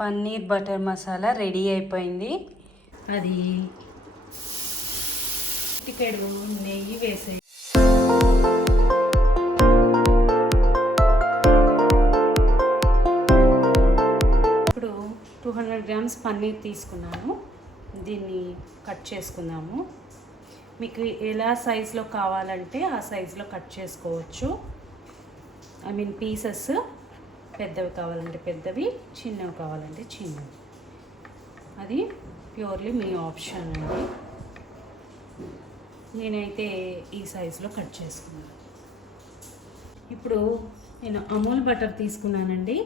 Paneer butter masala ready అయిపోయింది. అది చిటికెడు నెయ్యి వేసే ఇప్పుడు 200 గ్రామ్స్ పన్నీర్ తీసుకున్నాను. దీన్ని కట్ చేసుకుందాము. మీకు ఎలా సైజులో కావాలంటే ఆ సైజులో కట్ చేసుకోవచ్చు. పీసెస్ పెద్దవి కావాలంటే పెద్దవి, చిన్నవి కావాలంటే చిన్నవి. అది ప్యూర్లీ మీ ఆప్షన్ అండి. నేనైతే ఈ సైజులో కట్ చేసుకున్నాను. ఇప్పుడు నేను అమూల్ బటర్ తీసుకున్నానండి.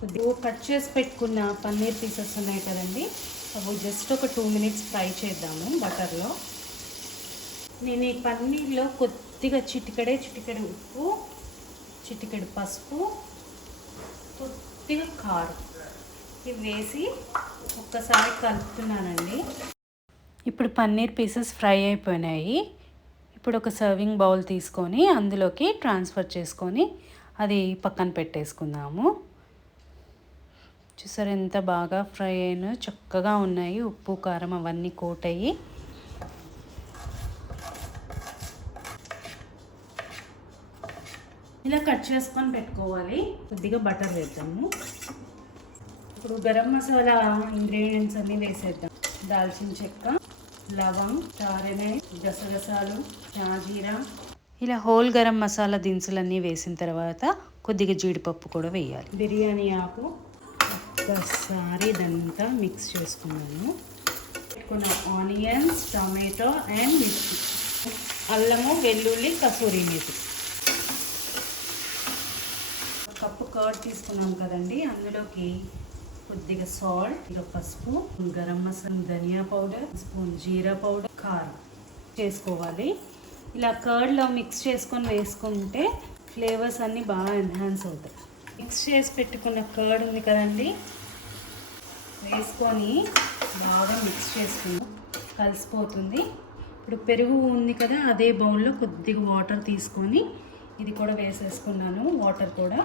కొద్దిగా కట్ చేసి పెట్టుకున్న పన్నీర్ పీసెస్ ఉన్నాయి కదండి, అవి జస్ట్ ఒక 2 మినిట్స్ ఫ్రై చేద్దాము బటర్లో. నేను ఈ పన్నీర్లో కొద్దిగా చిటికెడు ఉప్పు, చిటికెడు పసుపు, కొద్దిగా కారం ఇవి వేసి ఒక్కసారి కలుపుతున్నానండి. ఇప్పుడు పన్నీర్ పీసెస్ ఫ్రై అయిపోయినాయి. ఇప్పుడు ఒక సర్వింగ్ బౌల్ తీసుకొని అందులోకి ట్రాన్స్ఫర్ చేసుకొని అది పక్కన పెట్టేసుకుందాము. చూసారు ఎంత బాగా ఫ్రై అయినా చక్కగా ఉన్నాయి. ఉప్పు కారం అవన్నీ కోట్ అయ్యి. ఇలా కట్ చేసుకొని పెట్టుకోవాలి. కొద్దిగా బటర్ వేద్దాము. ఇప్పుడు గరం మసాలా ఇంగ్రీడియంట్స్ అన్నీ వేసేద్దాం. దాల్చిన చెక్క, లవంగ్, తారెమే, గసగసాలు, షాజీరా, ఇలా హోల్ గరం మసాలా దినుసులన్నీ వేసిన తర్వాత కొద్దిగా జీడిపప్పు కూడా వేయాలి. బిర్యానీ ఆకు ఒక్కసారి ఇదంతా మిక్స్ చేసుకున్నాను. పెట్టుకున్న ఆనియన్స్, టమాటో అండ్ మిర్చి, అల్లము, వెల్లుల్లి, కసూరి మేతి. కప్పు కర్డ్ తీసుకున్నాం కదండి, అందులోకి కొద్దిగా సాల్ట్, ఇక పసుపు, గరం మసాలా, ధనియా పౌడర్, స్పూన్ జీరా పౌడర్, కారం చేసుకోవాలి. ఇలా కర్డ్లో మిక్స్ చేసుకొని వేసుకుంటే ఫ్లేవర్స్ అన్నీ బాగా ఎన్హాన్స్ అవుతాయి. మిక్స్ చేసి పెట్టుకున్న కర్డ్ ఉంది కదండి, వేసుకొని బాగా మిక్స్ చేసుకున్నాం, కలిసిపోతుంది. ఇప్పుడు పెరుగు ఉంది కదా, అదే బౌల్లో కొద్దిగా వాటర్ తీసుకొని ఇది కూడా వేసేసుకున్నాను. వాటర్ కూడా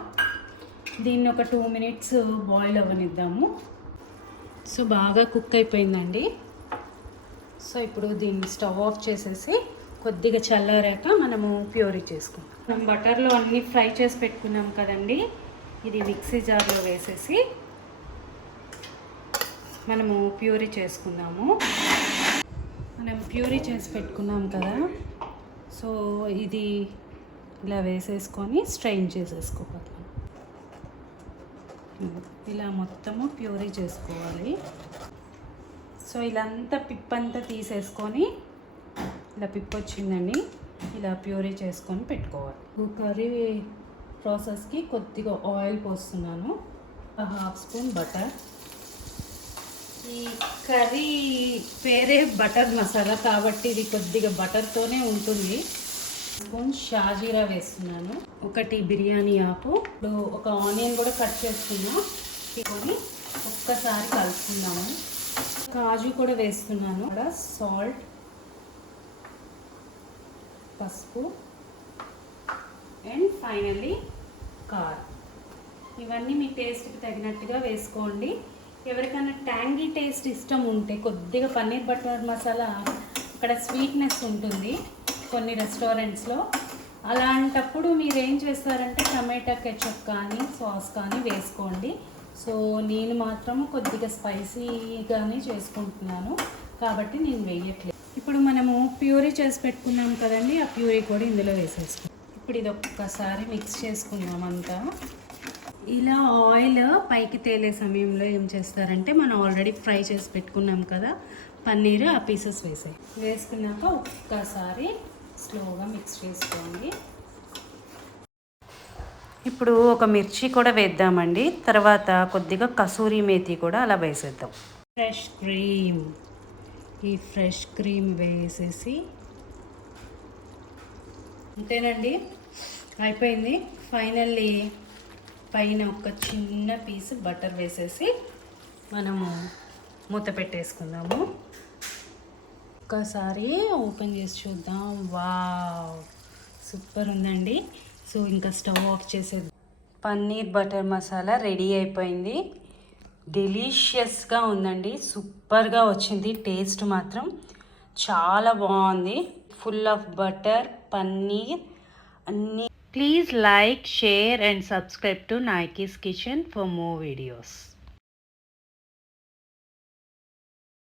దీన్ని ఒక 2 మినిట్స్ బాయిల్ అవ్వనిద్దాము. సో బాగా కుక్ అయిపోయిందండి. సో ఇప్పుడు దీన్ని స్టవ్ ఆఫ్ చేసేసి కొద్దిగా చల్లారాక మనము ప్యూరీ చేసుకుందాం. మనం బటర్లో అన్నీ ఫ్రై చేసి పెట్టుకున్నాం కదండి, ఇది మిక్సీ జార్లో వేసేసి మనము ప్యూరీ చేసుకుందాము. మనం ప్యూరీ చేసి పెట్టుకున్నాం కదా, సో ఇది ఇలా వేసేసుకొని స్ట్రెయిన్ చేసేసుకోవాలి. ఇలా మొత్తము ప్యూరీ చేసుకోవాలి. సో ఇలా అంతా పిప్పంతా తీసేసుకొని, ఇలా పిప్పు వచ్చిందండి, ఇలా ప్యూరీ చేసుకొని పెట్టుకోవాలి. కర్రీ ప్రాసెస్కి కొద్దిగా ఆయిల్ పోస్తున్నాను, 1/2 స్పూన్ బటర్. ఈ కర్రీ పేరే బటర్ మసాలా కాబట్టి ఇది కొద్దిగా బటర్తోనే ఉంటుంది. స్పూన్ షాజీరా వేస్తున్నాను, 1 బిర్యానీ ఆకు, ఇప్పుడు ఒక ఆనియన్ కూడా కట్ చేసుకున్నాం, తీసుకొని ఒక్కసారి కలుపుకుందాము. కాజు కూడా వేస్తున్నాను, అక్కడ సాల్ట్, పసుపు అండ్ ఫైనల్లీ కారం. ఇవన్నీ మీ టేస్ట్కి తగినట్టుగా వేసుకోండి. ఎవరికైనా ట్యాంగీ టేస్ట్ ఇష్టం ఉంటే కొద్దిగా పన్నీర్ బటర్ మసాలా అక్కడ స్వీట్నెస్ ఉంటుంది కొన్ని రెస్టారెంట్స్లో. అలాంటప్పుడు మీరు ఏం చేస్తారంటే టమాటా కెచప్ కానీ సాస్ కానీ వేసుకోండి. సో నేను మాత్రం కొద్దిగా స్పైసీగానే చేసుకుంటున్నాను కాబట్టి నేను వేయట్లేదు. ఇప్పుడు మనము ప్యూరీ చేసి పెట్టుకున్నాం కదండి, ఆ ప్యూరీ కూడా ఇందులో వేసేసుకుంటాం. ఇప్పుడు ఇది ఒక్కసారి మిక్స్ చేసుకుందాం అంతా. ఇలా ఆయిల్ పైకి తేలే సమయంలో ఏం చేస్తారంటే మనం ఆల్రెడీ ఫ్రై చేసి పెట్టుకున్నాం కదా పన్నీర్, ఆ పీసెస్ వేసుకున్నాక ఒక్కసారి స్లోగా మిక్స్ చేసుకోండి. ఇప్పుడు ఒక మిర్చి కూడా వేద్దామండి, తర్వాత కొద్దిగా కసూరి మేతి కూడా అలా వేసేద్దాం. ఫ్రెష్ క్రీమ్, ఈ ఫ్రెష్ క్రీమ్ వేసేసి అంతేనండి, అయిపోయింది. ఫైనల్లీ పైన ఒక చిన్న పీస్ బటర్ వేసేసి మనము మూత పెట్టేసుకుందాము. ఒక్కసారి ఓపెన్ చేసి చూద్దాం. వావ్, సూపర్ ఉందండి. సో ఇంకా స్టవ్ ఆఫ్ చేసేది. పన్నీర్ బటర్ మసాలా రెడీ అయిపోయింది. డెలీషియస్గా ఉందండి, సూపర్గా వచ్చింది. టేస్ట్ మాత్రం చాలా బాగుంది. ఫుల్ ఆఫ్ బటర్, పన్నీర్ అన్నీ. Please like, share and subscribe to Nike's Kitchen for more videos.